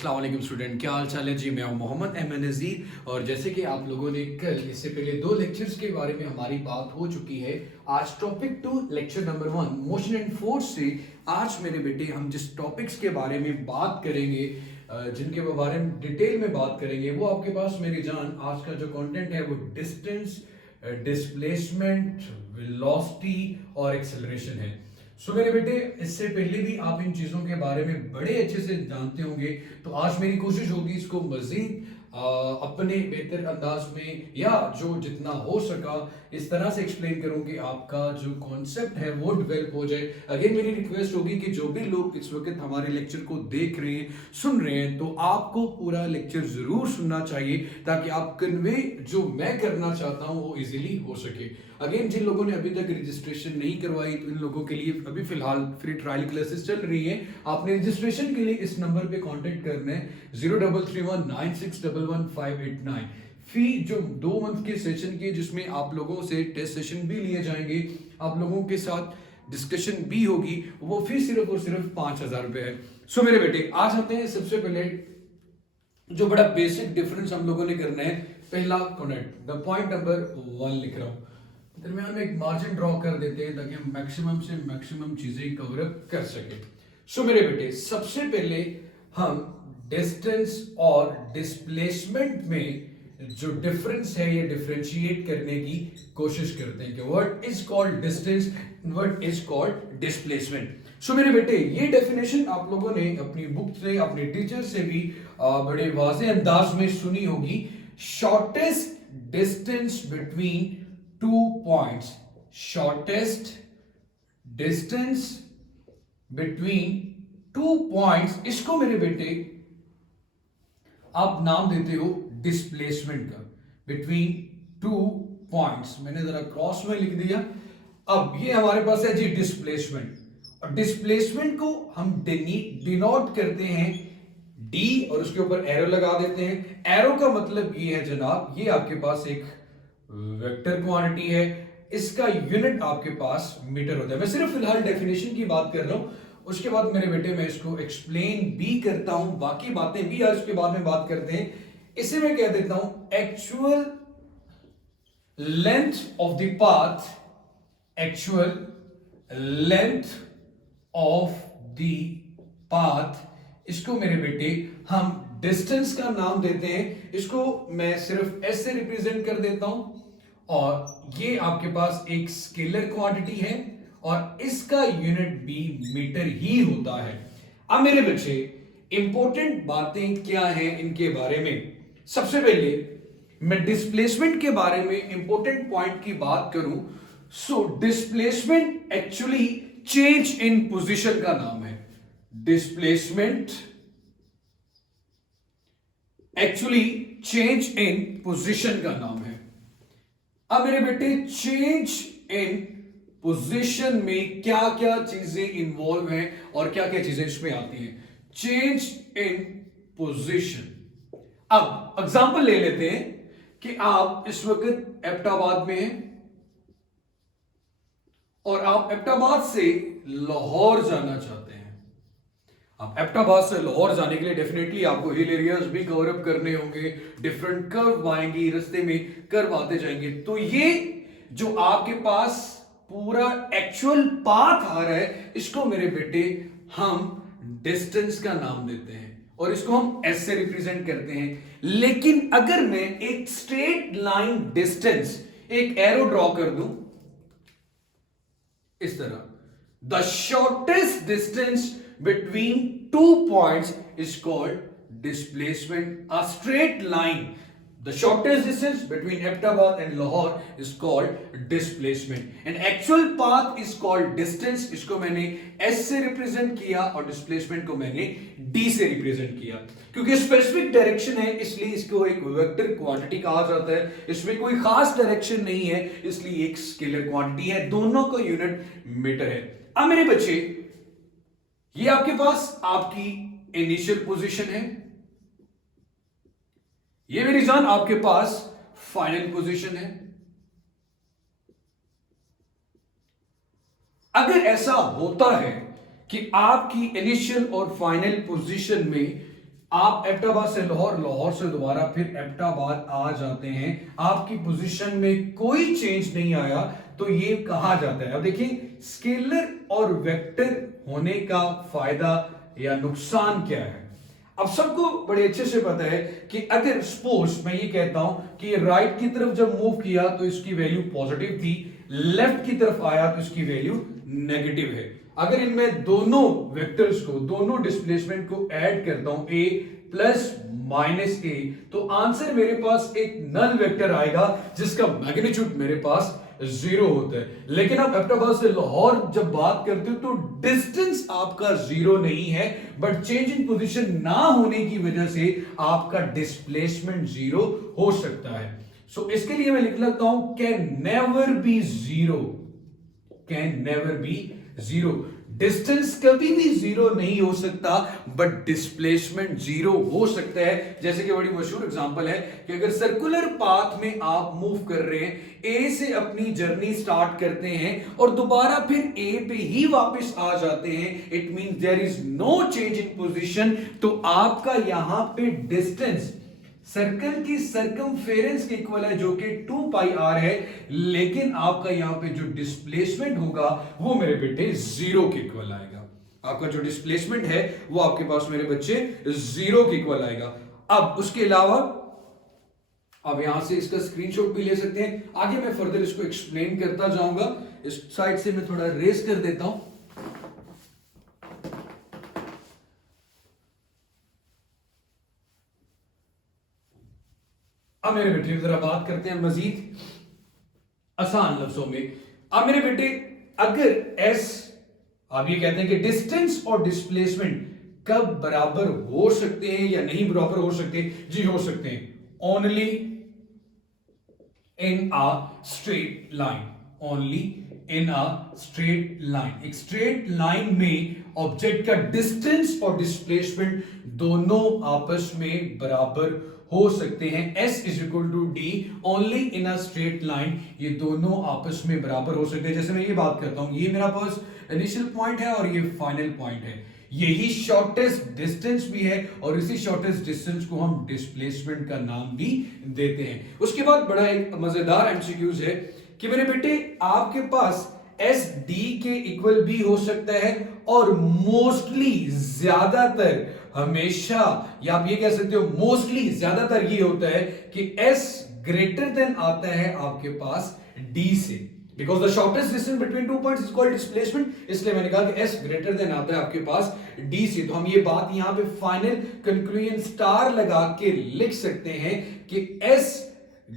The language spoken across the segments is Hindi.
अस्सलाम वालेकुम स्टूडेंट, क्या हाल चाल है जी। मैं हूं मोहम्मद अहमद नज़ीर और जैसे कि आप लोगों ने कल इससे पहले दो लेक्चर्स के बारे में हमारी बात हो चुकी है। आज topic 2 lecture number 1 motion and force से आज मेरे बेटे हम जिस टॉपिक्स के बारे में बात करेंगे, जिनके बारे में डिटेल में बात करेंगे, वो आपके पास मेरी जान आज का जो कंटेंट है वो डिस्टेंस, डिस्प्लेसमेंट, वेलोसिटी और एक्सेलरेशन है। सो मेरे बेटे, इससे पहले भी आप इन चीजों के बारे में बड़े अच्छे से जानते होंगे, तो आज मेरी कोशिश होगी इसको मजीद अपने बेहतर अंदाज में या जो जितना हो सका इस तरह से एक्सप्लेन करूं कि आपका जो कॉन्सेप्ट है वो डेवलप हो जाए। अगेन मेरी रिक्वेस्ट होगी कि जो भी लोग इस वक्त हमारे लेक्चर को देख रहे हैं, सुन रहे हैं, तो आपको पूरा लेक्चर जरूर सुनना चाहिए ताकि आप कन्वे जो मैं करना चाहता हूं वो इजीली हो सके। अगेन जिन लोगों ने अभी तक रजिस्ट्रेशन नहीं करवाई, तो इन लोगों के लिए अभी फिलहाल फ्री ट्रायल क्लासेस चल रही हैं। आपने रजिस्ट्रेशन के लिए इस नंबर पे कांटेक्ट करना है 033196111589। फी जो 2 मंथ के सेशन की, जिसमें आप लोगों से टेस्ट सेशन भी लिए जाएंगे, आप लोगों के साथ डिस्कशन भी होगी, वो फी सिर्फ और सिर्फ 5000 रुपए है। सो मेरे बेटे, आज आते हैं सबसे पहले जो बड़ा बेसिक डिफरेंस हम लोगों ने करना है। पहला कॉन्टेक्ट द पॉइंट नंबर 1 लिख रहा हूं, दरमियान में एक मार्जिन ड्रॉ कर देते हैं ताकि हम मैक्सिमम से मैक्सिमम चीजें कवर अप कर सके। सो मेरे बेटे, सबसे पहले हम डिस्टेंस और डिस्प्लेसमेंट में जो डिफरेंस है ये डिफरेंशिएट करने की कोशिश करते हैं कि what is called distance, what is called displacement. So मेरे बेटे, ये डेफिनेशन आप लोगों ने अपनी बुक से, अपने टीचर से भी बड़े वाज़ेह अंदाज में सुनी होगी। Shortest distance between 2 points, shortest distance between 2 points, इसको मेरे बेटे आप नाम देते हो डिस्प्लेसमेंट का। बिटवीन 2 पॉइंट्स मैंने जरा क्रॉस में लिख दिया। अब ये हमारे पास है जी डिस्प्लेसमेंट, और डिस्प्लेसमेंट को हम डिनोट करते हैं डी और उसके ऊपर एरो लगा देते हैं। एरो का मतलब ये है जनाब, ये आपके पास एक वेक्टर क्वांटिटी है, इसका यूनिट आपके पास मीटर होता है। मैं सिर्फ फिलहाल डेफिनेशन की बात कर रहा हूं, उसके बाद मेरे बेटे मैं इसको एक्सप्लेन भी करता हूं, बाकी बातें भी आज के बाद में बात करते हैं। इसे मैं कह देता हूं actual length of the path, actual length of the path, इसको मेरे बेटे हम डिस्टेंस का नाम देते हैं। इसको मैं सिर्फ एस से रिप्रेजेंट कर देता हूं, और ये आपके पास एक स्केलर क्वांटिटी है और इसका यूनिट भी मीटर ही होता है। अब मेरे बच्चे, इंपॉर्टेंट बातें क्या हैं इनके बारे में। सबसे पहले मैं डिस्प्लेसमेंट के बारे में इंपॉर्टेंट पॉइंट की बात करूं, so displacement actually change in position का नाम है। Displacement actually change in position का नाम है। अब मेरे बेटे, चेंज इन पोजीशन में क्या क्या चीजें इन्वॉल्व हैं और क्या क्या चीजें इसमें आती हैं। Change in position. अब एग्जांपल ले लेते हैं कि आप इस वक्त एबटाबाद में हैं और आप एबटाबाद से लाहौर जाना चाहते हैं। अब एबटाबाद से लाहौर जाने के लिए डेफिनेटली आपको हिल एरियाज भी कवर अप करने होंगे, डिफरेंट कर्व आएंगी, रास्ते में कर्व आते जाएंगे। तो ये जो आपके पास पूरा एक्चुअल पाथ आ रहा है, इसको मेरे बेटे हम डिस्टेंस का नाम देते हैं और इसको हम एस से रिप्रेजेंट करते हैं। लेकिन अगर मैं एक स्ट्रेट लाइन डिस्टेंस, एक एरो ड्रॉ कर दूं इस तरह, the shortest distance between 2 points is called displacement. A straight line, the shortest distance between Ahmedabad and Lahore is called displacement. And actual path is called distance. इसको मैंने S से रिप्रेजेंट किया और डिस्प्लेसमेंट को मैंने D से रिप्रेजेंट किया। क्योंकि स्पेसिफिक डायरेक्शन है इसलिए इसको एक वेक्टर क्वांटिटी कहा जाता है। इसमें कोई खास डायरेक्शन नहीं है इसलिए एक स्केलर क्वांटिटी है, दोनों का यूनिट मीटर है। अब मेरे बच्चे, ये आपके पास आपकी इनिशियल पोजीशन है, ये मेरी जान आपके पास फाइनल पोजीशन है। अगर ऐसा होता है कि आपकी इनिशियल और फाइनल पोजीशन में आप एबटाबाद से लाहौर, लाहौर से दोबारा फिर एबटाबाद आ जाते हैं, आपकी पोजीशन में कोई चेंज नहीं आया, तो ये कहा जाता है। अब देखिए स्केलर और वेक्टर होने का फायदा या नुकसान क्या है। अब सबको बड़े अच्छे से पता है कि अगर सपोज मैं ये कहता हूं कि राइट की तरफ जब मूव किया तो इसकी वैल्यू पॉजिटिव थी, लेफ्ट की तरफ आया तो इसकी वैल्यू नेगेटिव है। अगर इनमें दोनों वेक्टर्स को, दोनों डिस्प्लेसमेंट को ऐड करता हूं a प्लस माइनस ए, तो आंसर मेरे पास एक नल वेक्टर आएगा जिसका मैग्नीट्यूड मेरे पास जीरो होता है। लेकिन आप एबटाबाद से लाहौर जब बात करते हो तो डिस्टेंस आपका जीरो नहीं है, बट चेंज इन पोजीशन ना होने की वजह से आपका डिस्प्लेसमेंट जीरो हो सकता है। सो इसके लिए मैं लिख लेता हूं can never be zero, can never be zero. Distance कभी भी जीरो नहीं हो सकता, बट डिस्प्लेसमेंट जीरो हो सकता है। जैसे कि बड़ी मशहूर एग्जांपल है कि अगर सर्कुलर पाथ में आप मूव कर रहे हैं, ए से अपनी जर्नी स्टार्ट करते हैं और दोबारा फिर ए पे ही वापस आ जाते हैं, it means there is no change in position, तो आपका यहां पे डिस्टेंस सर्कल की सरकमफेरेंस के इक्वल है जो कि 2 पाई आर है, लेकिन आपका यहां पे जो डिस्प्लेसमेंट होगा वो मेरे बेटे जीरो के इक्वल आएगा। आपका जो डिस्प्लेसमेंट है वो आपके पास मेरे बच्चे जीरो के इक्वल आएगा। अब उसके अलावा अब यहां से इसका स्क्रीनशॉट भी ले सकते हैं, आगे मैं फर्दर इसको एक्सप्लेन करता जाऊंगा। इस साइड से मैं थोड़ा रेस कर देता हूं। अब मेरे बेटे जरा बात करते हैं मजीद आसान लफ्जों में। अब मेरे बेटे अगर एस, आप ये कहते हैं कि डिस्टेंस और डिस्प्लेसमेंट कब बराबर हो सकते हैं या नहीं बराबर हो सकते, जी हो सकते हैं। Only in a straight line, only in a straight line. एक स्ट्रेट लाइन में ऑब्जेक्ट का डिस्टेंस और डिस्प्लेसमेंट दोनों आपस में बराबर हो सकते हैं। S is equal to D only in a straight line, ये दोनों आपस में बराबर हो सकते हैं। जैसे मैं ये बात करता हूं, ये मेरा पास इनिशियल पॉइंट है और ये फाइनल पॉइंट है, यही शॉर्टेस्ट डिस्टेंस भी है और इसी शॉर्टेस्ट डिस्टेंस को हम डिस्प्लेसमेंट का नाम भी देते हैं। उसके बाद बड़ा एक मजेदार एमसीक्यूज है कि मेरे बेटे आपके पास एस डी के इक्वल भी हो सकता है और मोस्टली ज्यादातर हमेशा, या आप ये कह सकते हो मोस्टली ज्यादातर ये होता है कि एस ग्रेटर देन आता है आपके पास डी से, because the shortest distance between two points is called displacement. इसलिए मैंने कहा कि एस ग्रेटर देन आता है आपके पास डी से। तो हम ये बात यहां पे फाइनल कंक्लूजन स्टार लगा के लिख सकते हैं कि S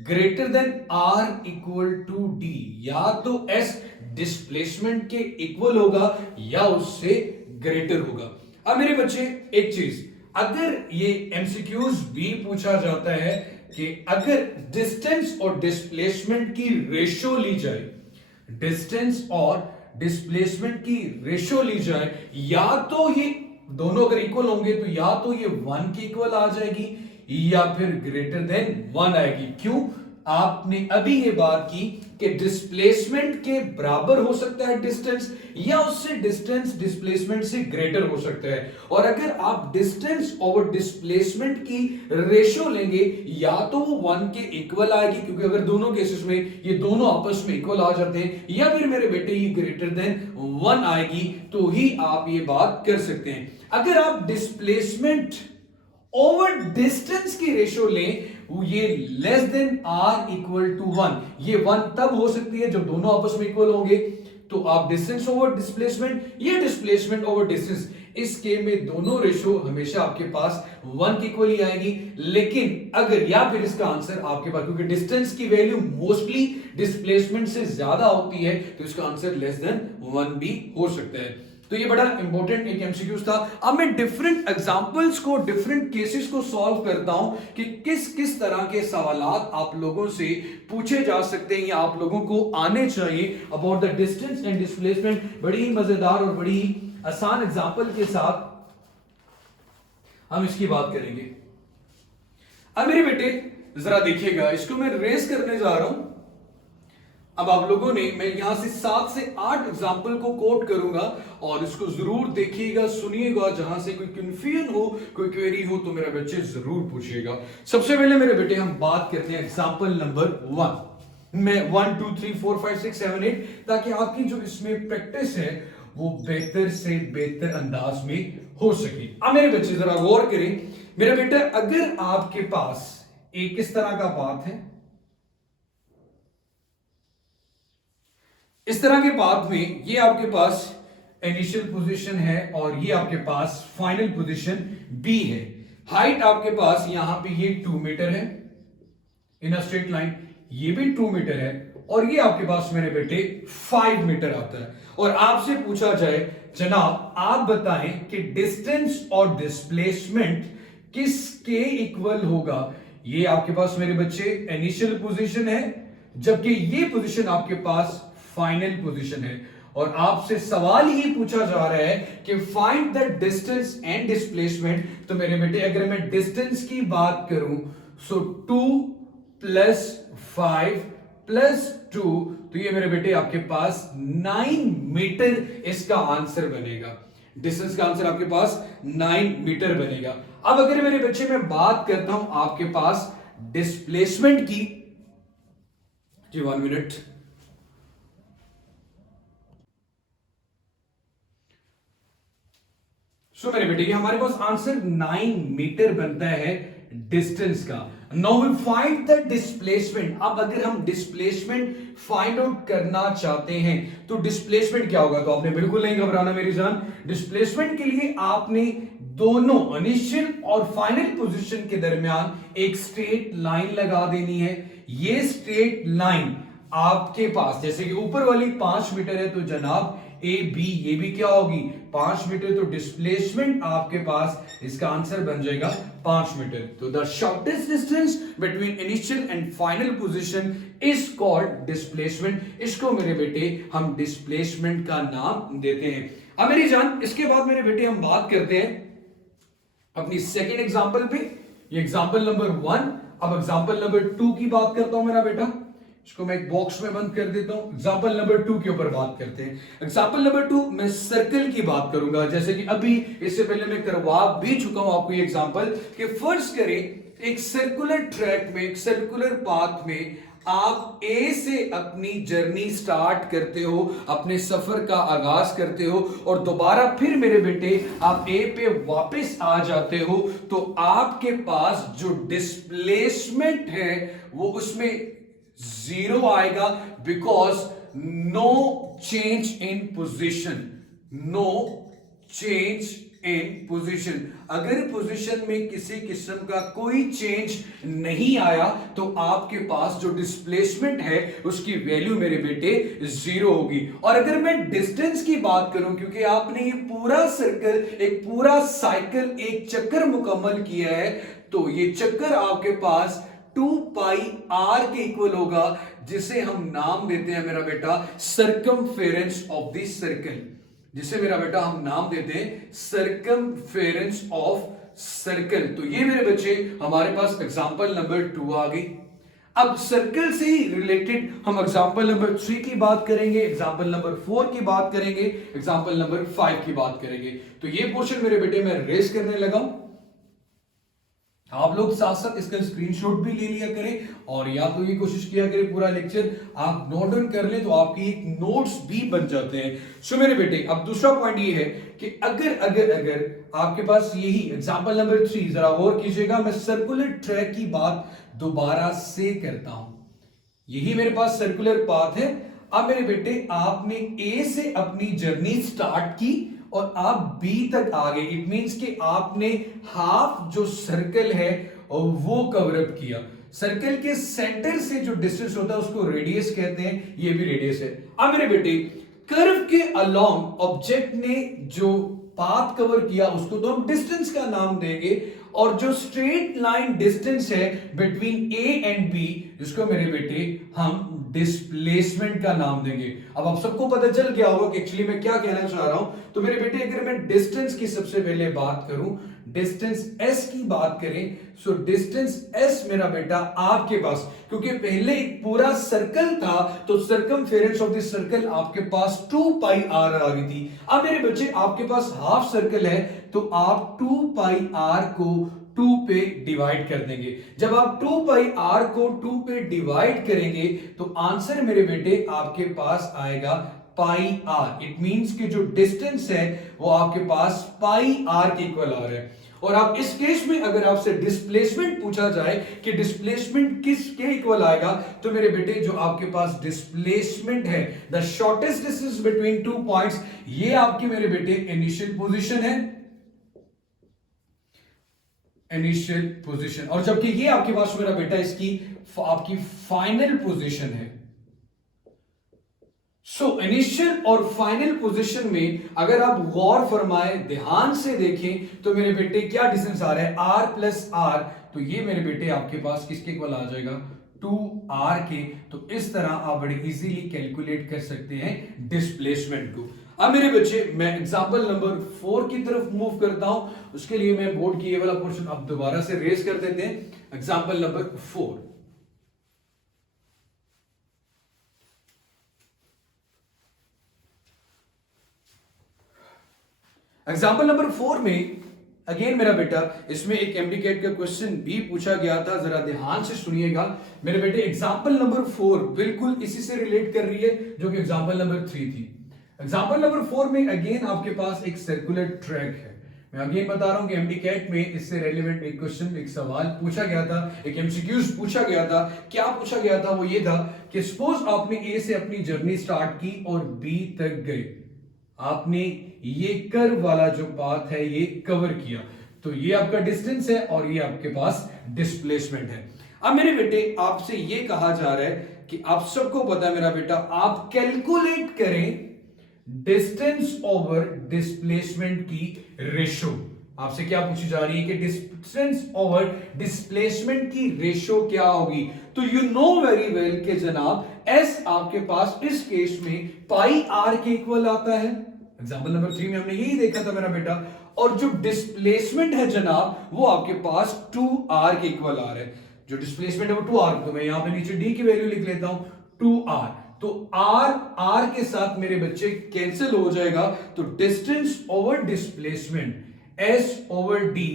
greater than or equal to D, या तो एस डिस्प्लेसमेंट के इक्वल होगा या उससे ग्रेटर होगा। अब मेरे बच्चे एक चीज, अगर ये एमसीक्यूज भी पूछा जाता है कि अगर डिस्टेंस और डिस्प्लेसमेंट की रेशो ली जाए, डिस्टेंस और डिस्प्लेसमेंट की रेशो ली जाए, या तो ये दोनों अगर इक्वल होंगे तो या तो ये 1 के इक्वल आ जाएगी या फिर ग्रेटर देन 1 आएगी। क्यों? आपने अभी ये बात की कि डिस्प्लेसमेंट के बराबर हो सकता है डिस्टेंस, या उससे डिस्टेंस डिस्प्लेसमेंट से ग्रेटर हो सकता है। और अगर आप डिस्टेंस ओवर डिस्प्लेसमेंट की रेशो लेंगे, या तो वो 1 के इक्वल आएगी, क्योंकि अगर दोनों केसेस में ये दोनों आपस में इक्वल आ जाते हैं, या फिर मेरे बेटे ये ग्रेटर देन 1 आएगी, तो ही आप ये बात कर सकते हैं। अगर आप डिस्प्लेसमेंट ओवर डिस्टेंस की रेशो लें, ये less than or equal to 1, ये 1 तब हो सकती है जब दोनों आपस में इक्वल होंगे। तो आप डिस्टेंस ओवर डिस्प्लेसमेंट, ये डिस्प्लेसमेंट ओवर डिस्टेंस, इस केस में दोनों रेशो हमेशा आपके पास 1 की इक्वल ही आएगी। लेकिन अगर, या फिर इसका आंसर आपके पास, क्योंकि डिस्टेंस की वैल्यू मोस्टली डिस्प्लेसमेंट से ज्यादा होती है, तो इसका आंसर लेस देन 1 भी हो सकता है। तो ये बड़ा इंपॉर्टेंट एक एमसीक्यूज था। अब मैं डिफरेंट एग्जांपल्स को, डिफरेंट केसेस को सॉल्व करता हूं कि किस किस तरह के सवालात आप लोगों से पूछे जा सकते हैं या आप लोगों को आने चाहिए about the distance and displacement. बड़ी ही मजेदार और बड़ी ही आसान एग्जांपल के साथ हम इसकी बात करेंगे। अब मेरे बेटे जरा देखिएगा, इसको मैं रेस करने जा रहा हूं। अब आप लोगों ने, मैं यहां से 7 से 8 एग्जाम्पल को कोट करूंगा और इसको जरूर देखिएगा, सुनिएगा। जहां से कोई कंफ्यूजन हो, कोई क्वेरी हो तो मेरे बच्चे जरूर पूछिएगा। सबसे पहले मेरे बेटे हम बात करते हैं एग्जाम्पल नंबर 1 मैं 1 2 3 4 5 6 7 8, ताकि आपकी जो इसमें प्रैक्टिस है वो बेहतर से बेहतर अंदाज में हो सके। अब मेरे बच्चे जरा गौर करें। मेरे बेटे, अगर आपके पास एक इस तरह का पाथ है, इस तरह के पाथ में ये आपके पास इनिशियल पोजीशन है और ये आपके पास फाइनल पोजीशन बी है। हाइट आपके पास यहां पे ये 2 मीटर है इन अ स्ट्रेट लाइन, ये भी 2 मीटर है और ये आपके पास मेरे बेटे 5 मीटर आता है। और आपसे पूछा जाए, जनाब आप बताएं कि डिस्टेंस और डिस्प्लेसमेंट किसके इक्वल होगा। ये आपके पास मेरे बच्चे इनिशियल पोजीशन है, जबकि ये पोजीशन आपके पास फाइनल पोजीशन है। और आपसे सवाल ही पूछा जा रहा है कि find the distance and displacement. तो मेरे बेटे, अगर मैं डिस्टेंस की बात करूं सो 2 + 5 + 2, तो ये मेरे बेटे आपके पास 9 मीटर इसका आंसर बनेगा। डिस्टेंस का आंसर आपके पास 9 मीटर बनेगा। अब अगर मेरे बच्चे मैं बात करता हूं आपके पास डिस्प्लेसमेंट की, जी 1 मिनट। सो मेरे बेटे, ये हमारे पास आंसर 9 मीटर बनता है डिस्टेंस का। Now we find the displacement. अब अगर हम डिस्प्लेसमेंट फाइंड आउट करना चाहते हैं तो डिस्प्लेसमेंट क्या होगा। तो आपने बिल्कुल नहीं घबराना मेरी जान। डिस्प्लेसमेंट के लिए आपने दोनों इनिशियल और फाइनल पोजीशन के दरमियान एक स्ट्रेट लाइन लगा देनी है। ये स्ट्रेट लाइन आपके पास, जैसे कि ऊपर वाली 5 मीटर है तो जनाब ए बी, ये भी क्या होगी 5 मीटर। तो डिस्प्लेसमेंट आपके पास इसका आंसर बन जाएगा 5 मीटर। तो the shortest distance between initial and final position is called displacement. इसको मेरे बेटे हम डिस्प्लेसमेंट का नाम देते हैं। अब मेरी जान, इसके बाद मेरे बेटे हम बात करते हैं अपनी सेकेंड एग्जाम्पल पे। ये एग्जाम्पल नंबर 1। अब एग्जाम्पल नंबर 2 की बात करता हूं मेरा बेटा। इसको मैं एक बॉक्स में बंद कर देता हूं। एग्जाम्पल नंबर 2 के ऊपर बात करते हैं। एग्जाम्पल नंबर 2 मैं सर्कल की बात करूंगा, जैसे कि अभी इससे पहले मैं करवा भी चुका हूं आपको ये एग्जाम्पल कि फर्ज करें एक सर्कुलर ट्रैक में, एक सर्कुलर पाथ में आप ए से अपनी जर्नी स्टार्ट करते हो, अपने सफर का आगाज करते हो और दोबारा फिर मेरे बेटे आप ए पे वापस आ जाते हो। तो आपके पास जो डिस्प्लेसमेंट है वो उसमें 0 आएगा, because no change in position. No change in position. अगर पोजीशन में किसी किस्म का कोई चेंज नहीं आया तो आपके पास जो डिस्प्लेसमेंट है उसकी वैल्यू मेरे बेटे 0 होगी। और अगर मैं डिस्टेंस की बात करूं, क्योंकि आपने ये पूरा सर्कल, एक पूरा साइकिल, एक चक्कर मुकम्मल किया है, तो ये चक्कर आपके पास 2πr के इक्वल होगा, जिसे हम नाम देते हैं मेरा बेटा सर्कमफेरेंस ऑफ द सर्कल। जिसे मेरा बेटा हम नाम देते हैं सर्कमफेरेंस ऑफ सर्कल। तो ये मेरे बच्चे हमारे पास एग्जांपल नंबर 2 आ गई। अब सर्कल से ही रिलेटेड हम एग्जांपल नंबर 3 की बात करेंगे, एग्जांपल नंबर 4 की बात करेंगे, एग्जांपल नंबर 5 की बात करेंगे। तो ये पोर्शन मेरे बेटे मैं रेस करने लगा हूं। आप लोग साथ साथ इसका स्क्रीनशॉट भी ले लिया करें और या तो ये कोशिश किया करें पूरा लेक्चर आप नोट डाउन कर लें, तो आपकी एक नोट्स भी बन जाते हैं। सो मेरे बेटे, अब दूसरा पॉइंट ये है कि अगर अगर अगर आपके पास यही एग्जांपल नंबर 3, जरा गौर कीजिएगा, मैं सर्कुलर ट्रैक की बात दोबारा से करता हूं। यही मेरे पास सर्कुलर पाथ है। अब मेरे बेटे, आपने ए से अपनी जर्नी स्टार्ट की और आप बी तक आ गए। इट मींस कि आपने हाफ जो सर्कल है वो कवर अप किया। सर्कल के सेंटर से जो डिस्टेंस होता है उसको रेडियस कहते हैं, ये भी रेडियस है। अब मेरे बेटे, कर्व के अलोंग ऑब्जेक्ट ने जो पाथ कवर किया उसको तो हम डिस्टेंस का नाम देंगे, और जो स्ट्रेट लाइन डिस्टेंस है बिटवीन ए एंड बी, इसको मेरे बेटे हम डिस्प्लेसमेंट का नाम देंगे। अब आप सबको पता चल गया होगा कि एक्चुअली मैं क्या कहना चाह रहा हूं। तो मेरे बेटे, अगर मैं डिस्टेंस की सबसे पहले बात करूं, डिस्टेंस s की बात करें, सो डिस्टेंस s मेरा बेटा आपके पास, क्योंकि पहले एक पूरा सर्कल था तो सर्कमफेरेंस ऑफ दिस सर्कल आपके पास 2 पाई r आ गई थी। अब मेरे बच्चे आपके पास हाफ सर्कल है तो आप 2 पाई r को 2 पे डिवाइड कर देंगे। जब आप 2 पाई r को 2 पे डिवाइड करेंगे तो आंसर मेरे बेटे आपके पास आएगा पाई r। इट मींस कि जो डिस्टेंस है वो आपके पास पाई r के इक्वल आ रहा है। और आप इस केस में अगर आपसे डिस्प्लेसमेंट पूछा जाए कि डिस्प्लेसमेंट किसके इक्वल आएगा, तो मेरे बेटे जो आपके पास डिस्प्लेसमेंट है, the shortest distance between 2 points, ये आपकी मेरे बेटे इनिशियल पोजीशन है, इनिशियल पोजीशन, और जबकि ये आपके पास मेरा बेटा इसकी आपकी फाइनल पोजीशन है। सो इनिशियल और फाइनल पोजीशन में अगर आप गौर फरमाए, ध्यान से देखें तो मेरे बेटे क्या डिस्टेंस आ रहा है, r प्लस r, तो ये मेरे बेटे आपके पास किसके इक्वल आ जाएगा, 2r के। तो इस तरह आप बड़े इजीली कैलकुलेट कर सकते हैं डिस्प्लेसमेंट को। अब मेरे बच्चे मैं एग्जांपल नंबर 4 की तरफ मूव करता हूं, उसके लिए मैं बोर्ड की ये वाला पोर्शन अब दोबारा से रेज कर देते हैं। एग्जांपल नंबर 4, एग्जाम्पल नंबर 4 में अगेन मेरा बेटा इसमें एक एमडीकेट का क्वेश्चन भी पूछा गया था, जरा ध्यान से सुनिएगा मेरे बेटे। एग्जाम्पल नंबर 4 बिल्कुल इसी से रिलेट कर रही है जो कि एग्जाम्पल नंबर 3 थी। एग्जाम्पल नंबर 4 में अगेन आपके पास एक सर्कुलर ट्रैक है। मैं अगेन बता रहा हूं कि एमडीकेट में इससे रेलेवेंट एक क्वेश्चन, एक सवाल पूछा गया था, एक एमसीक्यूज पूछा गया था। क्या पूछा गया था, वो ये था कि सपोज आपने ए से अपनी जर्नी स्टार्ट की और बी तक गए, आपने ये कर्व वाला जो पाथ है ये कवर किया, तो ये आपका डिस्टेंस है और ये आपके पास डिस्प्लेसमेंट है। अब मेरे बेटे आपसे ये कहा जा रहा है कि आप सबको पता है मेरा बेटा, आप कैलकुलेट करें डिस्टेंस ओवर डिस्प्लेसमेंट की रेशो। आपसे क्या पूछी जा रही है कि डिस्टेंस ओवर डिस्प्लेसमेंट की रेशो क्या होगी। तो यू नो वेरी वेल कि जनाब s आपके पास इस केस में पाई r के इक्वल आता है। एग्जांपल नंबर 3 में हमने यही देखा था मेरा बेटा। और जो डिस्प्लेसमेंट है जनाब वो आपके पास 2r के इक्वल आ रहा है। जो डिस्प्लेसमेंट है वो 2r, तो मैं यहां पे नीचे d की वैल्यू लिख लेता हूं 2r। तो r के साथ मेरे बच्चे कैंसिल हो जाएगा, तो distance over displacement s over d,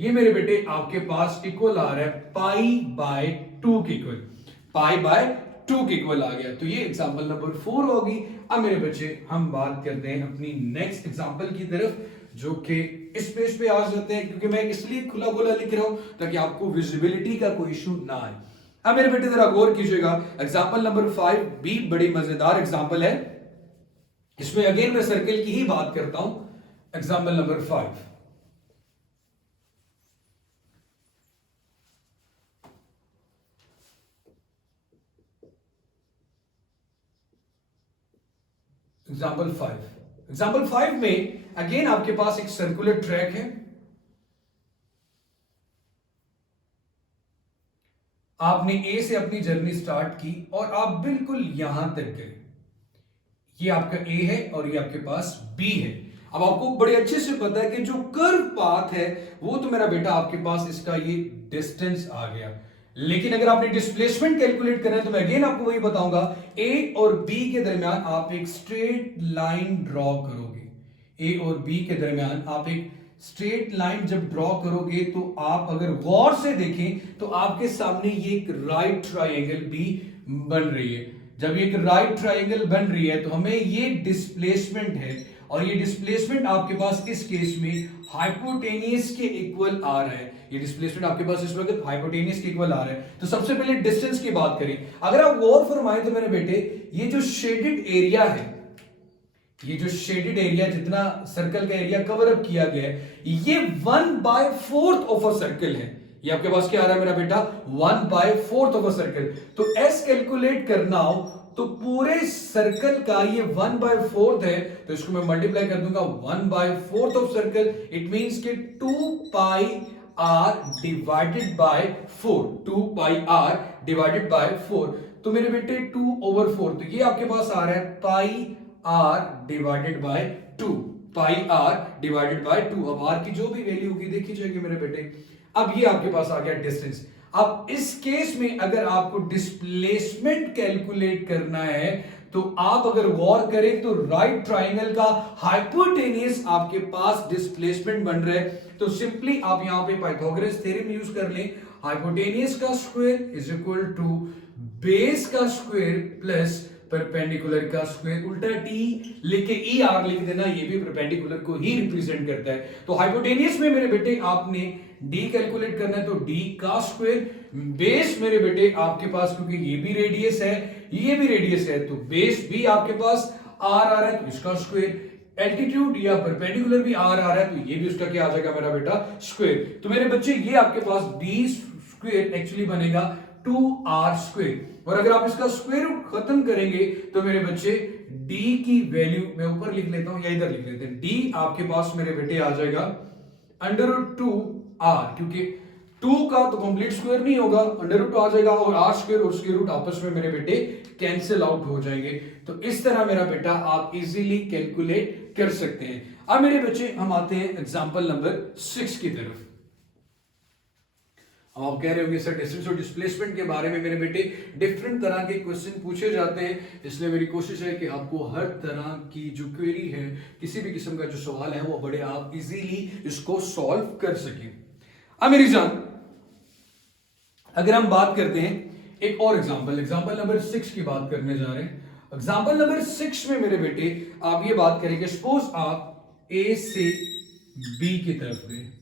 ये मेरे बेटे आपके पास इक्वल आ रहा है पाई बाय 2 के इक्वल, पाई बाय 2 के इक्वल आ गया। तो ये एग्जांपल नंबर 4 होगी। अब मेरे बच्चे हम बात करते हैं अपनी नेक्स्ट एग्जांपल की तरफ, जो कि इस पेज पे आ जाते हैं, क्योंकि मैं इसलिए खुला खुला लिख रहा हूं ताकि आपको विजिबिलिटी का कोई इशू ना आए। अब मेरे बेटे जरा गौर कीजिएगा, एग्जांपल नंबर 5 भी बड़ी मजेदार एग्जांपल है। इसमें अगेन मैं सर्कल की ही बात करता हूं। एग्जांपल नंबर 5, एग्जाम्पल 5 में अगेन आपके पास एक सर्कुलर ट्रैक है। आपने ए से अपनी जर्नी स्टार्ट की और आप बिल्कुल यहां तक गए। ये आपका ए है और ये आपके पास बी है। अब आपको बड़े अच्छे से पता है कि जो कर्व पाथ है वो तो मेरा बेटा आपके पास इसका ये डिस्टेंस आ गया, लेकिन अगर आपने डिस्प्लेसमेंट कैलकुलेट करना है तो मैं अगेन आपको वही बताऊंगा, ए और बी के दरमियान आप एक स्ट्रेट लाइन ड्रॉ करोगे। ए और बी के दरमियान आप एक स्ट्रेट लाइन जब ड्रॉ करोगे तो आप अगर गौर से देखें तो आपके सामने ये एक राइट ट्रायंगल भी बन रही है। जब ये एक राइट ट्रायंगल बन रही है तो हमें ये डिस्प्लेसमेंट है, और ये डिस्प्लेसमेंट आपके पास इस केस में हाइपोटेनियस के इक्वल आ रहा है। ये डिस्प्लेसमेंट आपके पास इस वक्त हाइपोटेनियस के इक्वल आ रहा है। तो सबसे पहले डिस्टेंस की बात करें, अगर आप गौर फरमाएं तो मेरे बेटे ये जो शेडेड एरिया है, ये जो शेडेड एरिया जितना सर्कल का एरिया कवर अप किया गया है, ये 1/4 ऑफ अ सर्कल है। ये आपके पास क्या आ रहा है मेरा बेटा, 1/4 ऑफ अ सर्कल। तो एस कैलकुलेट करना हो तो पूरे सर्कल का ये 1/4 है, तो इसको मैं मल्टीप्लाई कर दूंगा 1/4 ऑफ सर्कल। इट मींस कि 2 pi r divided by 4, 2 pi r divided by 4। तो मेरे बेटे 2/4, तो ये आपके पास आ रहा है pi r divided by 2। Pi r divided by 2। अब आर की जो भी वैल्यू होगी देखी जाएगी मेरे बेटे। अब ये आपके पास आ गया डिस्टेंस। अब इस केस में अगर आपको डिस्प्लेसमेंट कैलकुलेट करना है तो आप अगर गौर करें तो राइट ट्राइंगल का हाइपोटेनियस आपके पास डिस्प्लेसमेंट बन रहा है। तो सिंपली आप यहां पे पाइथागोरस थ्योरम यूज कर लें। हाइपोटेनियस का square is equal to base का स्क्वायर प्लस परपेंडिकुलर का स्क्वायर। उल्टा टी लिख के ई आर लिख देना, ये भी परपेंडिकुलर को ही रिप्रेजेंट करता है। तो हाइपोटेनियस में मेरे बेटे आपने डी कैलकुलेट करना है तो डी का स्क्वायर। बेस मेरे बेटे आपके पास, क्योंकि ये भी रेडियस है ये भी रेडियस है, तो बेस भी आपके पास आर आ रहा है तो इसका स्क्वायर। एल्टीट्यूड या परपेंडिकुलर भी आर आ रहा है तो ये भी उसका क्या आ जाएगा मेरा बेटा स्क्वायर। तो मेरे बच्चे ये आपके पास डी स्क्वायर एक्चुअली बनेगा 2r स्क्वायर। और अगर आप इसका स्क्वायर रूट खत्म करेंगे तो मेरे बच्चे d की वैल्यू मैं ऊपर लिख लेता हूं या इधर लिख लेते हैं। d आपके पास मेरे बेटे आ जाएगा अंडर रूट 2r, क्योंकि 2 का तो कंप्लीट स्क्वायर नहीं होगा, अंडर रूट 2 आ जाएगा और r स्क्वायर और स्क्वायर रूट आपस में मेरे बेटे कैंसिल आउट हो जाएंगे। तो इस तरह मेरा बेटा आप इजीली कैलकुलेट कर सकते हैं। अब मेरे बच्चे हम आते हैं एग्जांपल नंबर 6 की तरफ। आप कह रहे होंगे सर डिस्टेंस और डिस्प्लेसमेंट के बारे में मेरे बेटे डिफरेंट तरह के क्वेश्चन पूछे जाते हैं, इसलिए मेरी कोशिश है कि आपको हर तरह की जो क्वेरी है, किसी भी किस्म का जो सवाल है वो बड़े आप इजीली इसको सॉल्व कर सकें। अब मेरी जान अगर हम बात करते हैं एक और एग्जांपल नंबर 6 की बात करने जा रहे हैं। एग्जांपल नंबर 6 में मेरे बेटे आप ये बात करेंगे, सपोज आप ए से बी की तरफ गए,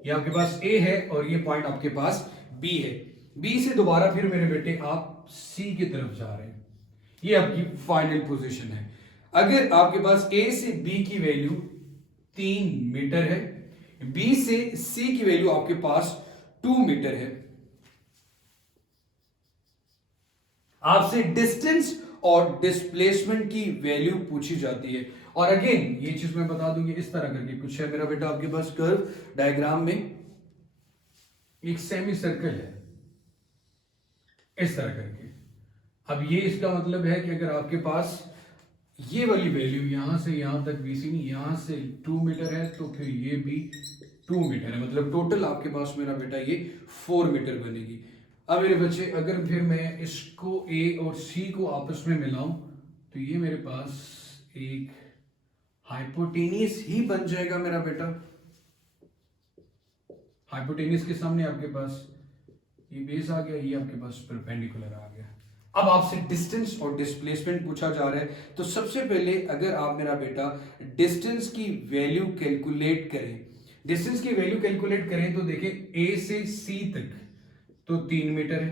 ये आपके पास A है और ये पॉइंट आपके पास B है। B से दोबारा फिर मेरे बेटे आप C की तरफ जा रहे हैं, ये आपकी फाइनल पोजीशन है। अगर आपके पास A से B की वैल्यू 3 मीटर है, B से C की वैल्यू आपके पास 2 मीटर है, आपसे डिस्टेंस और डिस्प्लेसमेंट की वैल्यू पूछी जाती है। और अगेन ये चीज मैं बता दूं, ये इस तरह करके कुछ है मेरा बेटा आपके पास कर्व डायग्राम में एक सेमी सर्कल है इस तरह करके। अब ये इसका मतलब है कि अगर आपके पास ये वाली वैल्यू यहां से यहां तक BC नहीं, यहां से 2 मीटर है तो फिर ये भी 2 मीटर है, मतलब टोटल आपके पास मेरा बेटा ये 4 मीटर बनेगी। अब मेरे बच्चे अगर फिर मैं इसको A और C को आपस में मिलाऊं तो ये मेरे पास एक हाइपोटेनियस ही बन जाएगा मेरा बेटा। हाइपोटेनियस के सामने आपके पास ये बेस आ गया, ये आपके पास परपेंडिकुलर आ गया। अब आपसे डिस्टेंस और डिस्प्लेसमेंट पूछा जा रहा है, तो सबसे पहले अगर आप मेरा बेटा डिस्टेंस की वैल्यू कैलकुलेट करें, डिस्टेंस की वैल्यू कैलकुलेट करें तो देखें A से C तक तो 3 मीटर है,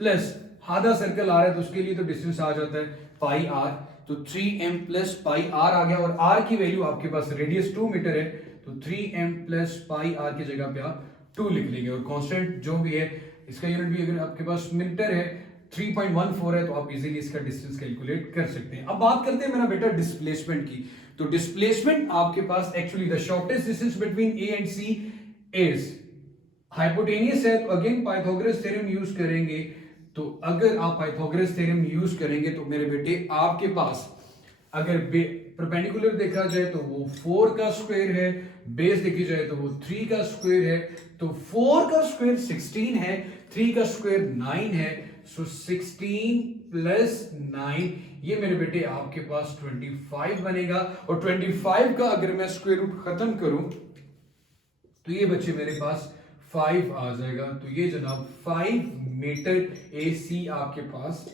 प्लस आधा सर्कल आ रहा है तो उसके लिए तो डिस्टेंस आ जाता है पाई आर, तो 3m प्लस पाई आर आ गया। और r की वैल्यू आपके पास रेडियस 2 मीटर है तो 3m प्लस पाई आर की जगह पे आप 2 लिख लेंगे। और कांस्टेंट जो भी है इसका यूनिट भी अगर आपके पास मीटर है 3.14 है तो आप इजीली इसका डिस्टेंस कैलकुलेट कर सकते हैं। अब बात करते हैं मेरा बेटा डिस्प्लेसमेंट की। तो डिस्प्लेसमेंट आपके पास actually the shortest distance between A and C is hypotenuse है, तो अगेन पाइथागोरस थ्योरम यूज करेंगे। तो अगर आप पाइथागोरस थ्योरम यूज करेंगे तो मेरे बेटे आपके पास अगर परपेंडिकुलर देखा जाए तो वो 4 का स्क्वायर है, बेस देखी जाए तो वो 3 का स्क्वायर है, तो 4 का स्क्वायर 16 है, 3 का स्क्वायर 9 है, सो 16 प्लस 9 ये मेरे बेटे आपके पास 25 बनेगा। और 25 का अगर मैं स्क्वायर रूट खत्म करूं तो ये बच्चे मेरे पास 5 आ जाएगा। तो ये जनाब 5 मीटर AC आपके पास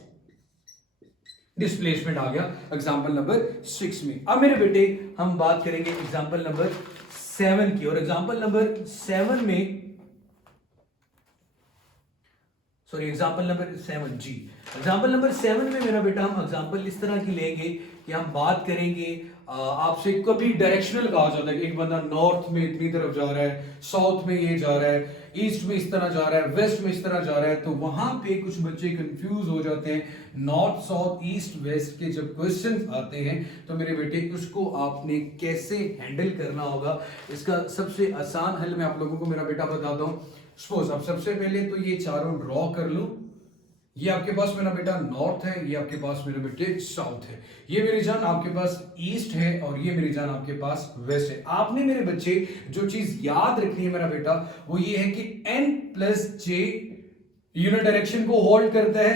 डिस्प्लेसमेंट आ गया एग्जांपल नंबर 6 में। अब मेरे बेटे हम बात करेंगे एग्जांपल नंबर 7 की। और एग्जांपल नंबर 7 में एग्जांपल नंबर 7 में मेरा बेटा हम एग्जांपल इस तरह की लेंगे कि हम बात करेंगे आपसे कभी डायरेक्शनल कहा जाता है कि एक बंदा नॉर्थ में इतनी तरफ जा रहा है, साउथ में ये जा रहा है, ईस्ट में इस तरह जा रहा है, वेस्ट में इस तरह जा रहा है, तो वहां पे कुछ बच्चे कंफ्यूज हो जाते हैं। नॉर्थ साउथ ईस्ट वेस्ट के जब क्वेश्चंस आते हैं तो मेरे बेटे उसको आपने कैसे हैंडल करना होगा, इसका सबसे आसान हल मैं आप लोगों को मेरा बेटा बताता हूं। सपोज अब सबसे पहले तो ये चारों ड्रॉ कर लो, ये आपके पास मेरा बेटा नॉर्थ है, ये आपके पास मेरे बेटे साउथ है, ये मेरी जान आपके पास ईस्ट है और ये मेरी जान आपके पास वेस्ट है। आपने मेरे बच्चे जो चीज याद रखनी है मेरा बेटा वो ये है कि n प्लस जे यूनिट डायरेक्शन को होल्ड करता है,